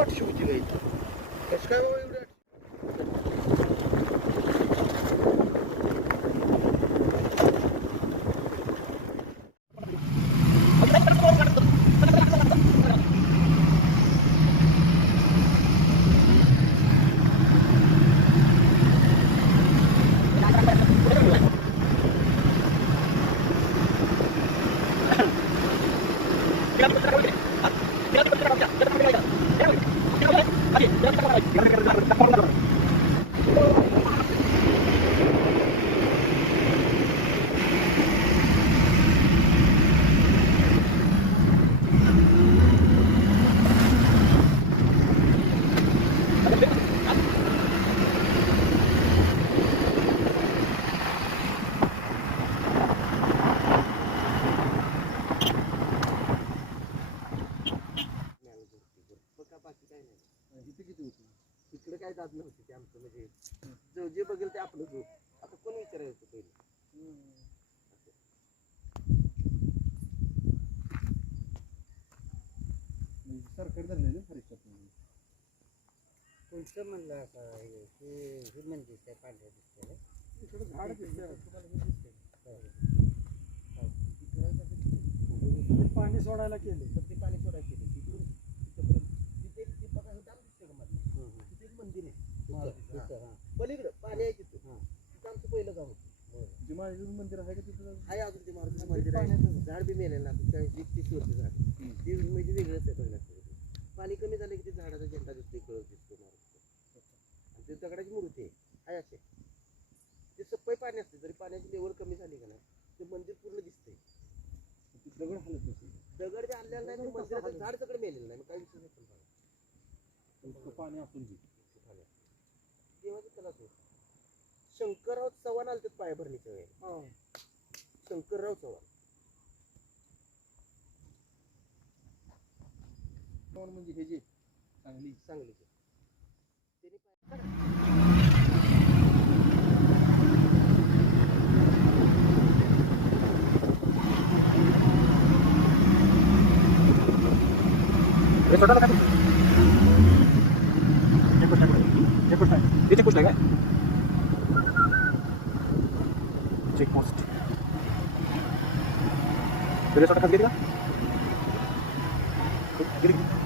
आठशे होती गाई कसं काय बाबा एवढी आठशे? Thank you. इथे किती होती? इकडे काय जात नव्हती ते आमचं म्हणजे जो जे बघेल ते आपलं जो आता कोण विचारायचं पहिले? सरकारी धरलेलं फॉरेस्ट कोणतं म्हणलं आता हे हे- म्हणजे पांढऱ्या दिसते इकडे झाड पाणी सोडायला केले तर ते पाणी सोडायचं तिथून तिथपर्यंत तिथे एक- ते बघा हे डाम दिसतंय का मध्ये? तिथे एक मंदिर आहे तिथं, हा. पलीकडं पाणी आहे तिथं. तिथं आमचं पहिलं गाव होतं. जे महावीर मंदिर आहे का तिथं? आहे अजून ते मारुतीचं मंदिर आहे. झाड बी मेलेलं ना चाळीस एक तीस वर्ष झाड ती म्हणजे वेगळंच आहे बघण्यासाठी पाणी कमी झालं की ते झाडाचा झेंडा दिसतो कळत दिसतो मारुतीचा आणि ते दगडाची मूर्ती आहे. असे. ते सप्पई पाणी असते जरी पाण्याची लेवल कमी झाली का नाही ते मंदिर पूर्ण दिसतंय. दगड हालत दगड जे आणलेलं नाही मंदिराचं झाड सगळं मेलेलं नाही मग काय विषय नाही. पण बघा. होतं. शंकरराव चव्हाण आलते पायाभरणीच्या वेळेला शंकरराव चव्हाण. कोण म्हणजे हे जे? चांगली सांगलीचे त्यांनी पाय- चेकपोस्ट छोटा खास गेली का? गेली